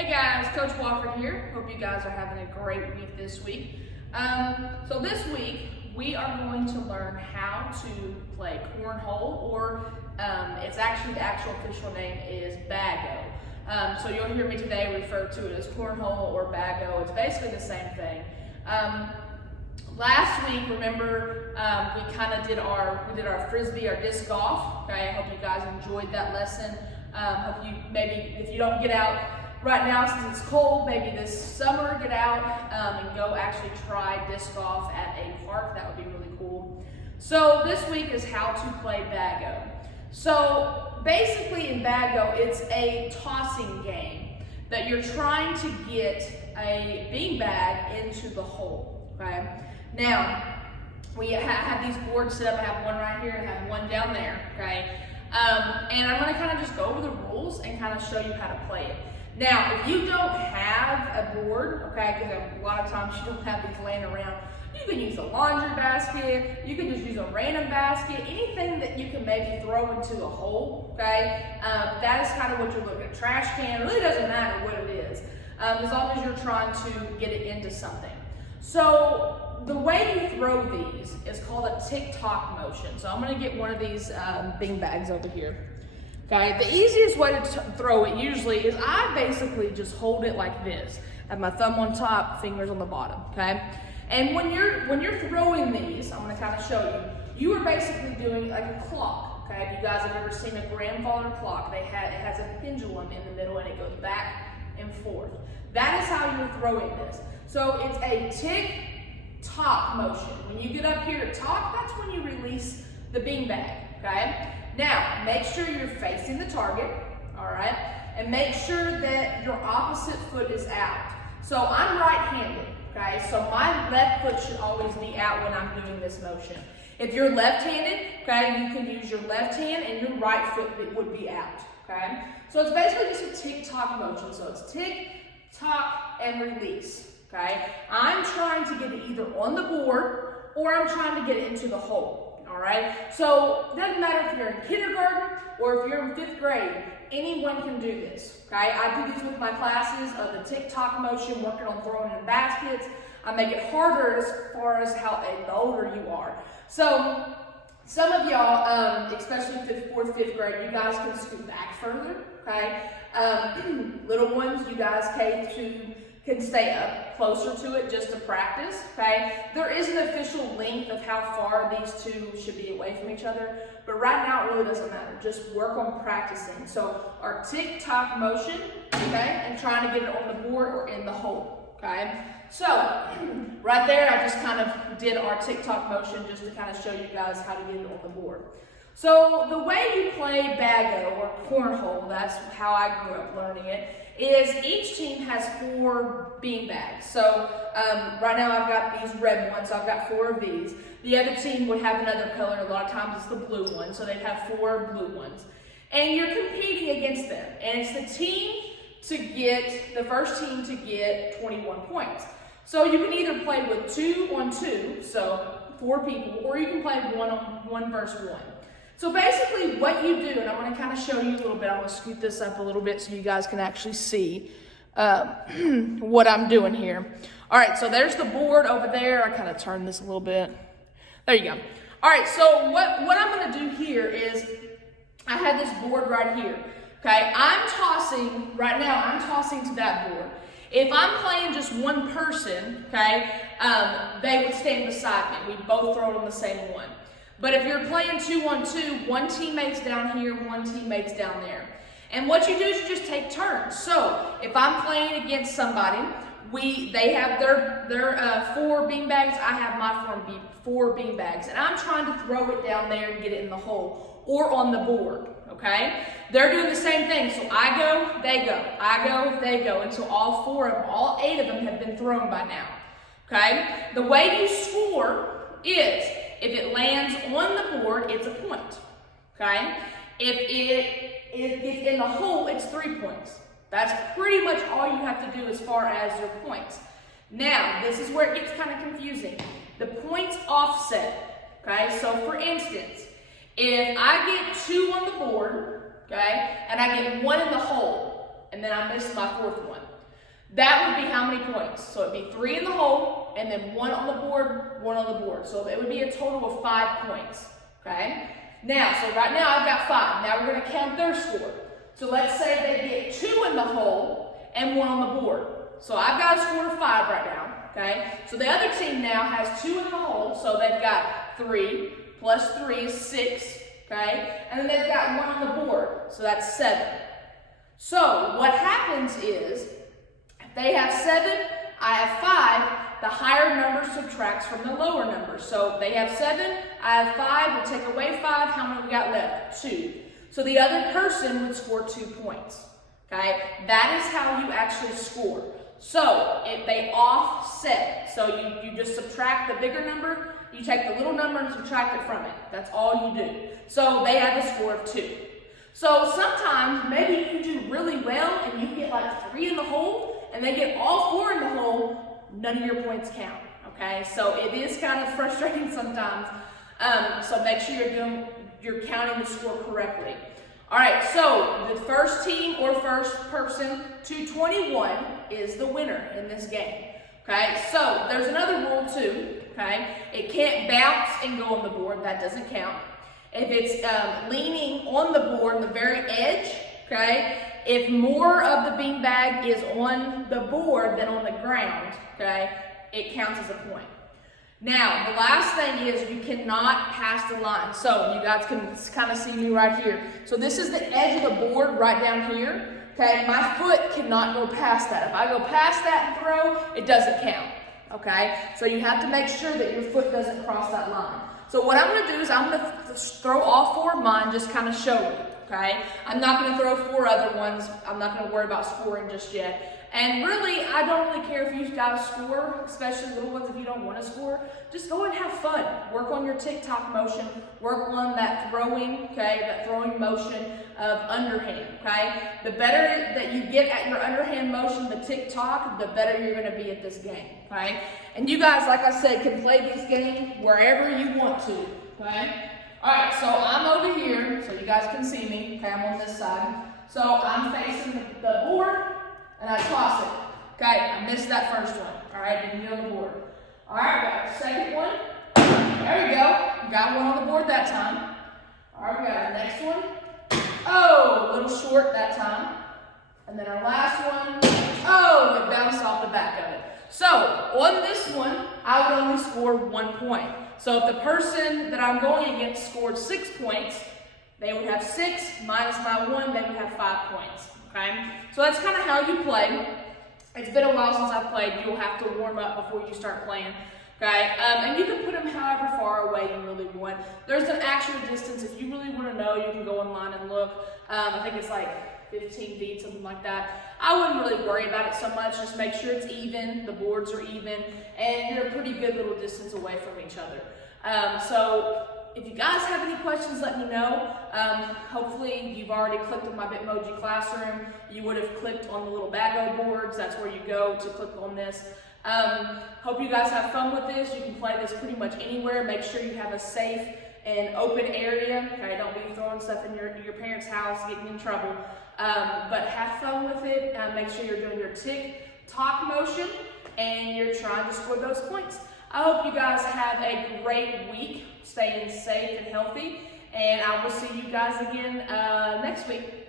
Hey guys, Coach Wofford here. Hope you guys are having a great week this week. So this week we are going to learn how to play cornhole, or it's actually the actual official name is Baggo. So you'll hear me today refer to it as cornhole or Baggo. It's basically the same thing. Last week, remember, we kind of did our frisbee, our disc golf. Okay, I hope you guys enjoyed that lesson. Hope you maybe, if you don't get out right now since it's cold, maybe this summer get out and go actually try disc golf at a park. That would be really cool. So this week is how to play Baggo. So basically in Baggo, it's a tossing game that you're trying to get a beanbag into the hole. Okay. Now we have these boards set up. I have one right here and I have one down there. Okay. And I'm going to kind of just go over the rules and kind of show you how to play it. Now, if you don't have a board, okay, because a lot of times you don't have these laying around, you can use a laundry basket, you can just use a random basket, anything that you can maybe throw into the hole, okay? That is kind of what you're looking at. Trash can, it really doesn't matter what it is, as long as you're trying to get it into something. So the way you throw these is called a tick-tock motion. So I'm going to get one of these bean bags over here. Okay, the easiest way to throw it usually is I basically just hold it like this. I have my thumb on top, fingers on the bottom, okay? And when you're throwing these, I'm gonna kind of show you, you are basically doing like a clock, okay? If you guys have ever seen a grandfather clock, it has a pendulum in the middle and it goes back and forth. That is how you're throwing this. So it's a tick-tock motion. When you get up here to tock, that's when you release the beanbag, okay? Now, make sure you're facing the target, all right? And make sure that your opposite foot is out. So I'm right-handed, okay? So my left foot should always be out when I'm doing this motion. If you're left-handed, okay, you can use your left hand and your right foot would be out, okay? So it's basically just a tick-tock motion. So it's tick, tock, and release, okay? I'm trying to get it either on the board or I'm trying to get it into the hole. All right, so it doesn't matter if you're in kindergarten or if you're in 5th grade, anyone can do this, okay? I do these with my classes of the tick-tock motion, working on throwing in baskets. I make it harder as far as how the older you are. So some of y'all, especially 4th, 5th grade, you guys can scoot back further, okay? Little ones, you guys K2 can stay up closer to it just to practice, okay? There is an official length of how far these two should be away from each other, but right now it really doesn't matter. Just work on practicing. So our tick-tock motion, okay, and trying to get it on the board or in the hole, okay? So right there, I just kind of did our tick-tock motion just to kind of show you guys how to get it on the board. So the way you play Baggo or cornhole, that's how I grew up learning it, is each team has 4 beanbags. So right now I've got these red ones, so I've got 4 of these. The other team would have another color, a lot of times it's the blue one, so they'd have 4 blue ones. And you're competing against them, and it's the first team to get 21 points. So you can either play with 2 on 2, so 4 people, or you can play 1 versus 1. So basically what you do, and I'm going to kind of show you a little bit, I'm going to scoot this up a little bit so you guys can actually see what I'm doing here. All right, so there's the board over there. I kind of turn this a little bit. There you go. All right, so what I'm going to do here is I have this board right here. Okay, I'm tossing to that board. If I'm playing just one person, okay, they would stand beside me. We'd both throw it on the same one. But if you're playing 2 on 2, one teammate's down here, one teammate's down there. And what you do is you just take turns. So if I'm playing against somebody, they have their 4 beanbags, I have my 4 beanbags. And I'm trying to throw it down there and get it in the hole or on the board, okay? They're doing the same thing. So I go, they go. I go, they go, until all 4 of them, all 8 of them have been thrown by now, okay? The way you score is, if it lands on the board, it's a point, okay? If it's in the hole, it's 3 points. That's pretty much all you have to do as far as your points. Now, this is where it gets kind of confusing. The points offset, okay? So for instance, if I get 2 on the board, okay, and I get 1 in the hole, and then I missed my 4th one. That would be how many points? So it'd be 3 in the hole, and then 1 on the board, 1 on the board. So it would be a total of 5 points, okay? Now, so right now I've got 5. Now we're gonna count their score. So let's say they get 2 in the hole and 1 on the board. So I've got a score of 5 right now, okay? So the other team now has 2 in the hole, so they've got 3 plus 3 is 6, okay? And then they've got 1 on the board, so that's 7. So what happens is, if they have 7, I have 5, the higher number subtracts from the lower number. So they have 7, I have 5, we take away 5, how many we got left? 2. So the other person would score 2 points, okay? That is how you actually score. So if they offset, so you just subtract the bigger number, you take the little number and subtract it from it. That's all you do. So they have a score of 2. So sometimes maybe you do really well and you get like 3 in the hole and they get all 4 in the hole, none of your points count, okay? So it is kind of frustrating sometimes. So make sure you're counting the score correctly. All right, so the first team or first person to 21 is the winner in this game, okay? So there's another rule too, okay? It can't bounce and go on the board, that doesn't count. If it's leaning on the board, the very edge, okay? If more of the beanbag is on the board than on the ground, okay, it counts as a point. Now, the last thing is you cannot pass the line. So you guys can kind of see me right here. So this is the edge of the board right down here. Okay, my foot cannot go past that. If I go past that and throw, it doesn't count. Okay, so you have to make sure that your foot doesn't cross that line. So what I'm going to do is I'm going to throw all 4 of mine, just kind of show you. Okay, I'm not going to throw 4 other ones. I'm not going to worry about scoring just yet. And really, I don't really care if you've got to score, especially little ones if you don't want to score. Just go and have fun. Work on your tick-tock motion. Work on that throwing, okay, that throwing motion of underhand, okay? The better that you get at your underhand motion, the tick-tock, the better you're going to be at this game, okay? And you guys, like I said, can play this game wherever you want to, okay? All right, so I'm over here, so you guys can see me. Okay, I'm on this side. So I'm facing the board. And I toss it. Okay, I missed that first one. All right, didn't get on the board. All right, got the second one. There we go. Got one on the board that time. All right, we got our next one. Oh, a little short that time. And then our last one. Oh, it bounced off the back of it. So on this one, I would only score 1 point. So if the person that I'm going against scored 6 points, they would have 6 minus my 1, they would have 5 points. Okay, so that's kind of how you play. It's been a while since I've played. You'll have to warm up before you start playing. Okay, and you can put them however far away you really want. There's an actual distance. If you really want to know, you can go online and look. I think it's like 15 feet, something like that. I wouldn't really worry about it so much. Just make sure it's even, the boards are even, and you're a pretty good little distance away from each other. So if you guys have any questions, let me know. Hopefully you've already clicked on my Bitmoji Classroom. You would have clicked on the little Baggo boards. That's where you go to click on this. Hope you guys have fun with this. You can play this pretty much anywhere. Make sure you have a safe and open area. Okay, don't be throwing stuff in your parents' house, getting in trouble. But have fun with it. Make sure you're doing your tick-tock motion and you're trying to score those points. I hope you guys have a great week, staying safe and healthy, and I will see you guys again next week.